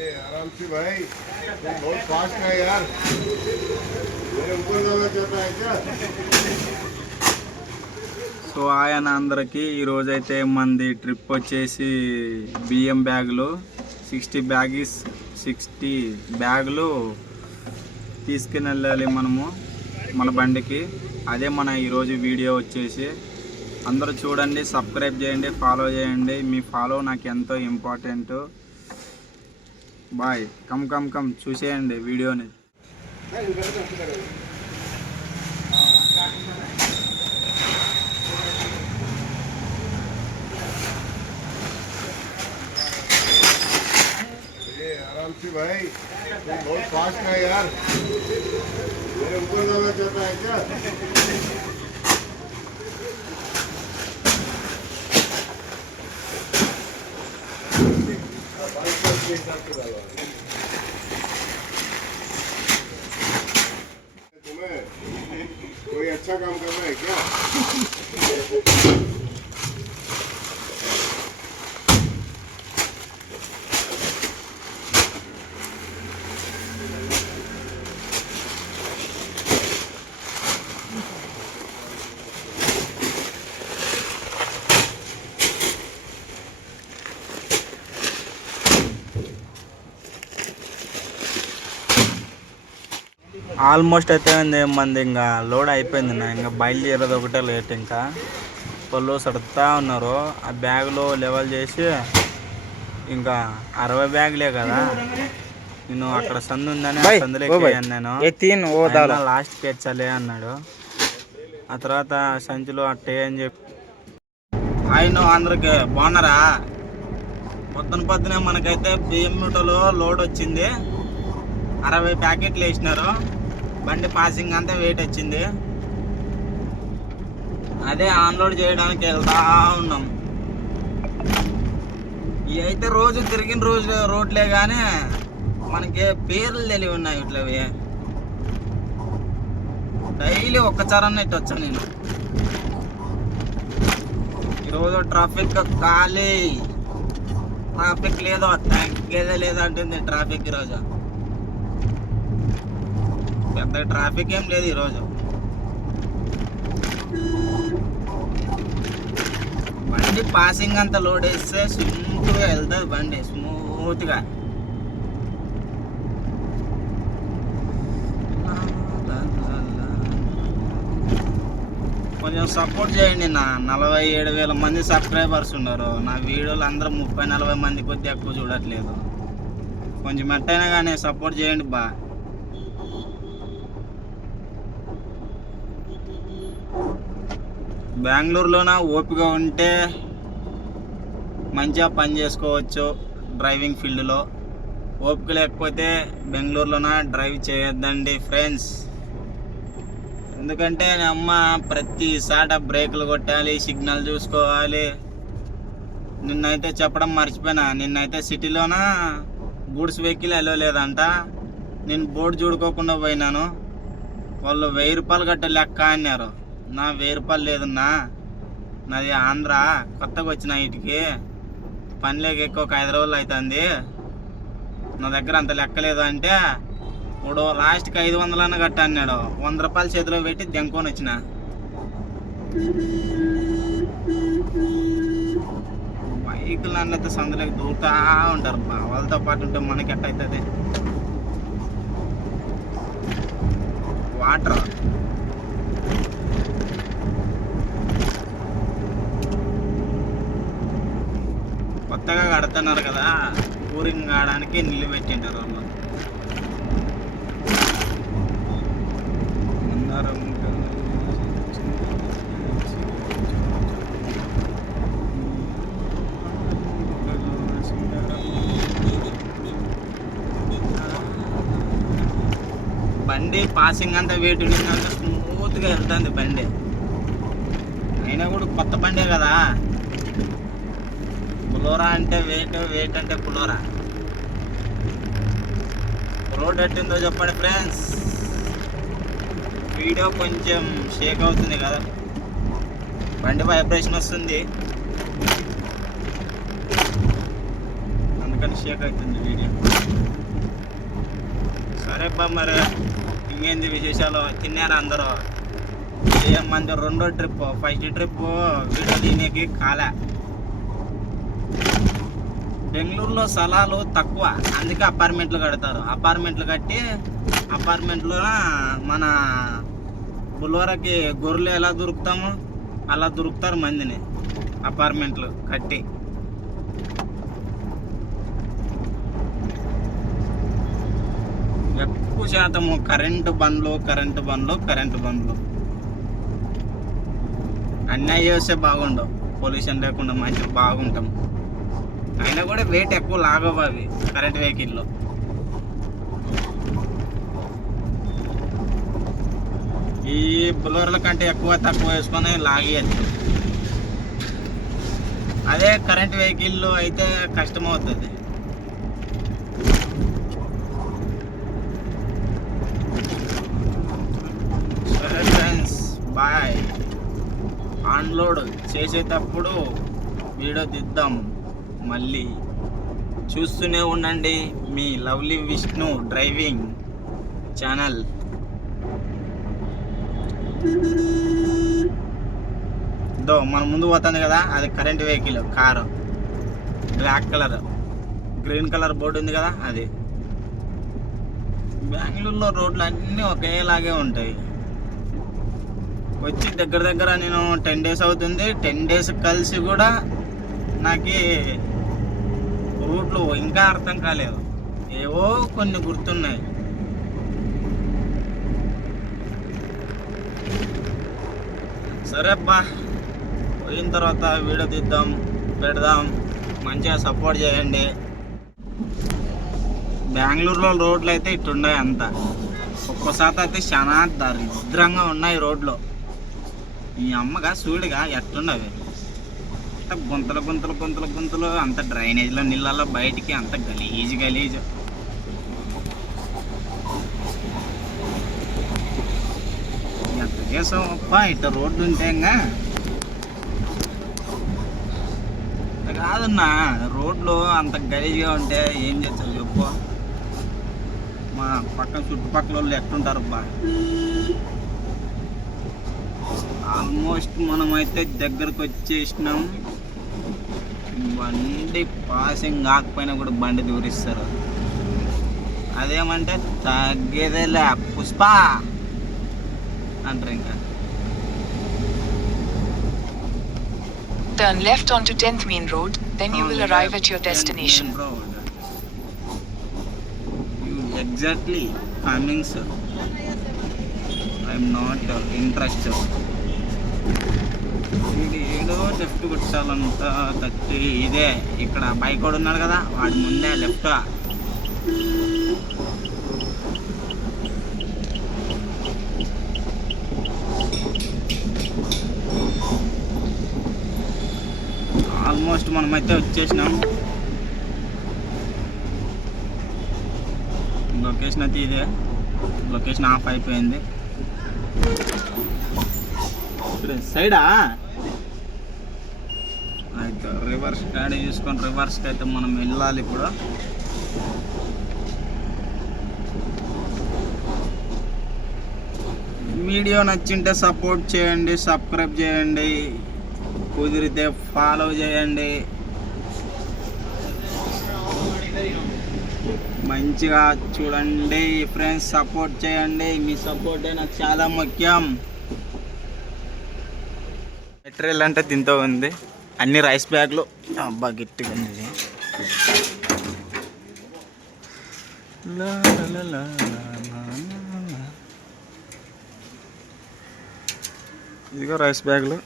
आराम से भाई, बहुत फास्ट है यार, मेरे ऊपर जाना चाहता है क्या? సో ఆయన అందరికి ఈరోజైతే మంది ట్రిప్ వచ్చేసి బియ్యం బ్యాగులు 60 బ్యాగులు తీసుకుని వెళ్ళాలి మనము మన బండికి. అదే మన ఈరోజు వీడియో వచ్చేసి. అందరూ చూడండి, సబ్స్క్రైబ్ చేయండి, ఫాలో చేయండి. మీ ఫాలో నాకు ఎంతో ఇంపార్టెంట్. బాయ్. కమ్ చూసేయండి వీడియోని. आराम से भाई, बहुत फास्ट है यार, मेरे ऊपर जाना चाहता है क्या? तुम्हें कोई अच्छा काम करना है क्या? ఆల్మోస్ట్ అయితే మంది ఇంకా లోడ్ అయిపోయింది. ఇంకా బయలుదేరేది ఒకటే లేట్. ఇంకా వాళ్ళు సడుతూ ఉన్నారు. ఆ బ్యాగులో లెవెల్ చేసి ఇంకా 60 బ్యాగులే కదా. నేను అక్కడ సందు ఉందని సందులోకి నేను లాస్ట్కి ఎచ్చాలే అన్నాడు. ఆ తర్వాత సంచులు అట్టే అని చెప్పి ఆయన అందరికి బాగున్నారా. పొద్దునే మనకైతే బియ్యం మూటలో లోడ్ వచ్చింది. 60 ప్యాకెట్లు వేసినారు. బండి పాసింగ్ అంతా వెయిట్ వచ్చింది. అదే ఆన్లోడ్ చేయడానికి వెళ్తా ఉన్నాం. ఇవి అయితే రోజు తిరిగిన రోడ్లే కానీ మనకి పేర్లు తెలివి ఉన్నాయి. ఇట్లవి డైలీ ఒక్కసారన్నా ఇటు వచ్చాను నేను. ఈరోజు ట్రాఫిక్ ఖాళీ. ట్రాఫిక్ లేదో తగ్గేదే లేదంటుంది ట్రాఫిక్ ఈరోజు. పెద్ద ట్రాఫిక్ ఏం లేదు ఈరోజు. బండి పాసింగ్ అంతా లోడ్ వేస్తే సింపుల్గా వెళ్తుంది బండి, స్మూత్గా. కొంచెం సపోర్ట్ చేయండి. నా 47,000 మంది సబ్స్క్రైబర్స్ ఉన్నారు. నా వీడియోలు అందరూ 30-40 మంది కొద్ది ఎక్కువ చూడట్లేదు. కొంచెం ఎట్టయినా కానీ సపోర్ట్ చేయండి బా. బెంగళూరులోన ఓపిక ఉంటే మంచిగా పని చేసుకోవచ్చు డ్రైవింగ్ ఫీల్డ్లో. ఓపిక లేకపోతే బెంగళూరులోన డ్రైవ్ చేయొద్దండి ఫ్రెండ్స్. ఎందుకంటే అమ్మ ప్రతిసారి బ్రేకులు కొట్టాలి, సిగ్నల్ చూసుకోవాలి. నిన్నైతే చెప్పడం మర్చిపోయినా. నిన్నైతే సిటీలోన గూడ్స్ వెహికల్ వెళ్ళలేదంట. నేను బోర్డు చూడుకోకుండా పోయినాను. వాళ్ళు 1000 రూపాయలు గట్ట లెక్క అన్నారు. నా 1000 రూపాయలు లేదన్నా, నాది ఆంధ్ర, కొత్తగా వచ్చిన వీటికి పనిలోకి ఎక్కువ 5 రోజులు అవుతుంది, నా దగ్గర అంత లెక్కలేదు అంటే ఇప్పుడు లాస్ట్కి 500 అన్న గట్ట అన్నాడు. 100 రూపాయలు చేతిలో పెట్టి దెంకొని వచ్చిన. బైకులు అన్నైతే సందులోకి దూరుతూ ఉంటారు. వాళ్ళతో పాటు ఉంటే మనకి ఎట్టయితుంది. వాటర్ కొత్తగా కడుతున్నారు కదా, కూరింగ్ కావడానికి నీళ్ళు పెట్టింటారు వాళ్ళు. బండి పాసింగ్ అంతా వెయిట్ ఉండిందంటే స్మూత్గా వెళ్తుంది బండి. అయినా కూడా కొత్త బండే కదా. పులోరా అంటే వెయిట్ అంటే పులోరా. రోడ్ ఎట్టిందో చెప్పండి ఫ్రెండ్స్. వీడియో కొంచెం షేక్ అవుతుంది కదా, బండి వైబ్రేషన్ వస్తుంది. అందుకని షేక్ అవుతుంది వీడియో. సరే బా, మరి ఇంకేంది విశేషాలు? తిన్నారా అందరూ? ఏమంది రెండో ట్రిప్, ఫస్ట్ ట్రిప్ వీడియో తినేకి కాలే. బెంగళూరులో స్థలాలు తక్కువ, అందుకే అపార్ట్మెంట్లు కడతారు. అపార్ట్మెంట్లు కట్టి అపార్ట్మెంట్లో మన బుల్వరకి గొర్రెలు ఎలా దొరుకుతాము అలా దొరుకుతారు మందిని అపార్ట్మెంట్లు కట్టి. ఎక్కువ శాతము కరెంటు బండ్లు. అన్నీ చేస్తే బాగుండవు, పొల్యూషన్ లేకుండా మంచి బాగుంటాం. అయినా కూడా వెయిట్ ఎక్కువ లాగవు అవి కరెంట్ వెహికల్లో. ఈ బులోర్ల కంటే తక్కువ వేసుకొని లాగేయచ్చు. అదే కరెంట్ వెహికల్లో అయితే కష్టమవుతుంది. సరే ఫ్రెండ్స్, బాయ్. ఆన్లోడ్ చేసేటప్పుడు వీడియో తీద్దాం. మళ్ళీ చూస్తూనే ఉండండి మీ లవ్లీ విష్ణు డ్రైవింగ్ ఛానల్. దో మన ముందు పోతుంది కదా, అది current vehicle, car. Black colour, green colour board ఉంది కదా, అది. బెంగళూరులో రోడ్లు అన్నీ ఒకేలాగే ఉంటాయి. వచ్చి దగ్గర నేను 10 days అవుతుంది. 10 days కలిసి కూడా నాకు రూట్లు ఇంకా అర్థం కాలేదు. ఏవో కొన్ని గుర్తున్నాయి. సరే అబ్బా, పోయిన తర్వాత వీడియో తీద్దాం, పెడదాం. మంచిగా సపోర్ట్ చేయండి. బెంగళూరులో రోడ్లు అయితే ఇట్టున్నాయి అంతా. ఒక్కోసారి అయితే చాలా దరిద్రంగా ఉన్నాయి రోడ్లు. ఈ అమ్మగా సూడిగా ఎట్టుండవి గుంతలు అంత డ్రైనేజ్లో నీళ్ళల్లో బయటికి అంత గలీజ్. ఎంత చేసాం అప్ప, ఇట్ట రోడ్డు ఉంటే ఇంకా కాదన్నా. రోడ్లు అంత గలీజ్గా ఉంటే ఏం చేస్తావు చెప్పు? మా పక్కన చుట్టుపక్కల వాళ్ళు ఎట్టుంటారు అబ్బా. ఆల్మోస్ట్ మనమైతే దగ్గరకు వచ్చేసినాం. బండి పాసింగ్ కాకపోయినా కూడా బండి దూరిస్తారు. అదేమంటే తగ్గేదేలే పుష్ప అంటారు. ఇంకా turn left onto 10th Main Road, then you will arrive at your destination. You exactly coming, sir. I am not interested. ఏదో లెఫ్ట్ కొట్టాలంతా తట్టి. ఇదే ఇక్కడ బైక్ కూడా ఉన్నాడు కదా, వాడి ముందే లెఫ్ట్. ఆల్మోస్ట్ మనమైతే వచ్చేసినాం. లొకేషన్ అయితే ఇదే. లొకేషన్ ఆఫ్ అయిపోయింది. సైడా అయితే రివర్స్ గాడి చూసుకొని రివర్స్కి అయితే మనం వెళ్ళాలి ఇప్పుడు. వీడియో నచ్చింటే సపోర్ట్ చేయండి, సబ్స్క్రైబ్ చేయండి, కుదిరితే ఫాలో చేయండి. మంచిగా చూడండి ఫ్రెండ్స్, సపోర్ట్ చేయండి. మీ సపోర్టే నాకు చాలా ముఖ్యం. మెటీరియల్ అంటే దీంతో ఉంది, అన్ని రైస్ బ్యాగ్లు. అబ్బా గట్టిగా ఉంది. ఇదిగో రైస్ బ్యాగ్లు.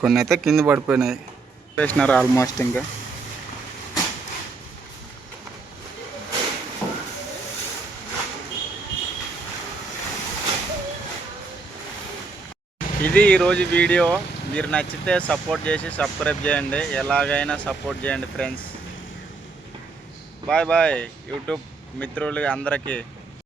కొన్ని అయితే కింద పడిపోయినాయి. వేసినారు ఆల్మోస్ట్. ఇంకా ఇది ఈరోజు వీడియో. మీరు నచ్చితే సపోర్ట్ చేసి సబ్స్క్రైబ్ చేయండి. ఎలాగైనా సపోర్ట్ చేయండి ఫ్రెండ్స్. బాయ్ బాయ్ యూట్యూబ్ మిత్రులు అందరికీ.